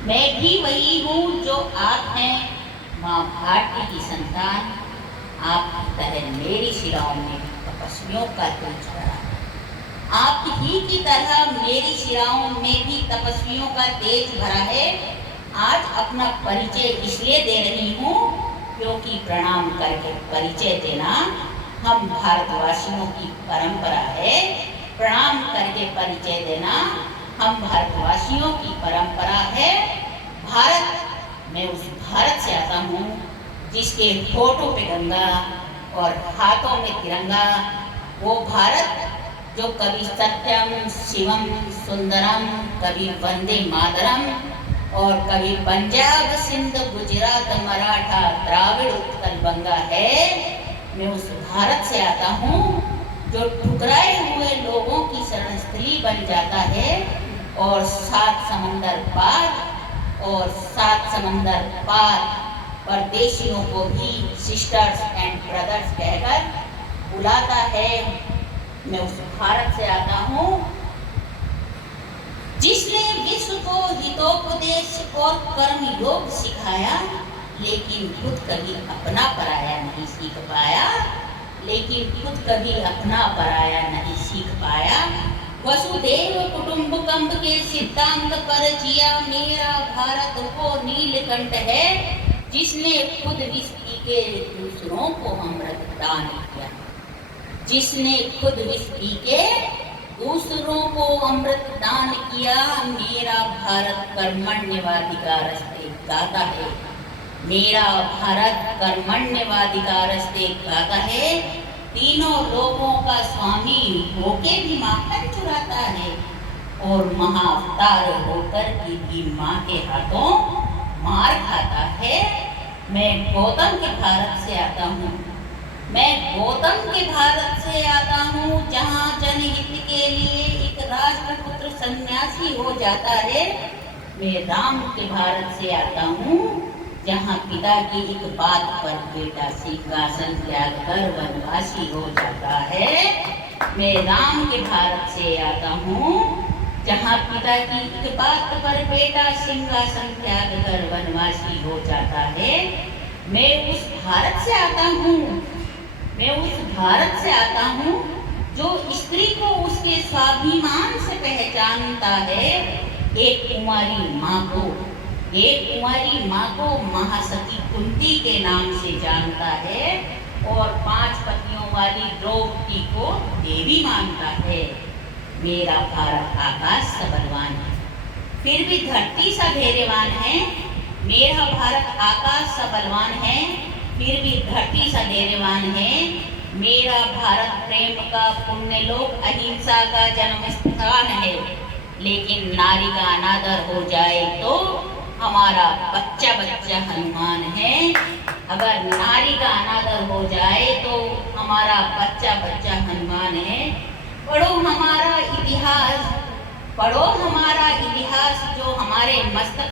मैं भी वही हूँ जो आप हैं, माँ भारती की संतान। आपकी तरह मेरी शिराओं में तपस्वियों का तेज भरा है। आप ही की तरह मेरी शिराओं में भी तपस्वियों का तेज भरा है। आज अपना परिचय इसलिए दे रही हूँ क्योंकि प्रणाम करके परिचय देना हम भारतवासियों की परंपरा है। प्रणाम करके परिचय देना हम भारतवासियों की परंपरा है। भारत, मैं उस भारत से आता हूँ जिसके होठों पे गंगा और हाथों में तिरंगा। वो भारत जो कभी सत्यम शिवम सुंदरम, कभी वंदे मातरम और कभी पंजाब सिंध गुजरात मराठा द्राविड़ उत्कल बंगा है। मैं उस भारत से आता हूँ जो ठुकराए हुए लोगों की शरणस्थली बन जाता है और सात समंदर पार परदेशियों को भी सिस्टर्स एंड ब्रदर्स कहकर बुलाता है। मैं उस भारत से आता हूँ जिसने विश्व को हितोपदेश और कर्म योग सिखाया, लेकिन खुद कभी अपना पराया नहीं सीख पाया। वसुदेव कुटुंबकम के सिद्धांत पर जिया मेरा भारत वो नीलकंठ है जिसने खुद विष पी के दूसरों को अमृत दान किया। मेरा भारत कर्मण्यवाधिकारस्ते गाता है। तीनों लोगों का स्वामी होके भी माखन चुराता है और महाअवतार होकर की भी माँ के हाथों मार खाता है। मैं गौतम के भारत से आता हूँ जहाँ जनहित के लिए एक राष्ट्रपुत्र सन्यासी हो जाता है। मैं राम के भारत से आता हूँ जहाँ पिता की एक बात पर बेटा सिंहासन त्याग कर वनवासी हो जाता है। मैं राम के भारत से आता हूँ जहाँ पिता की एक बात पर बेटा सिंहासन त्याग कर वनवासी हो जाता है। मैं उस भारत से आता हूँ जो स्त्री को उसके स्वाभिमान से पहचानता है। एक कुंवारी माँ को महासती कुंती के नाम से जानता है और 5 पतियों वाली द्रौपदी को देवी मानता है। मेरा भारत आकाश सा बलवान है, फिर भी धरती सा धैर्यवान है। मेरा भारत आकाश सा बलवान है, फिर भी धरती सा धैर्यवान है। मेरा भारत प्रेम का पुण्य लोक, अहिंसा का जन्म स्थान है। लेकिन नारी का अनादर हो जाए तो हमारा बच्चा हनुमान है। अगर नारी का अनादर हो जाए तो हमारा बच्चा हनुमान है। पढ़ो हमारा इतिहास जो हमारे मस्तक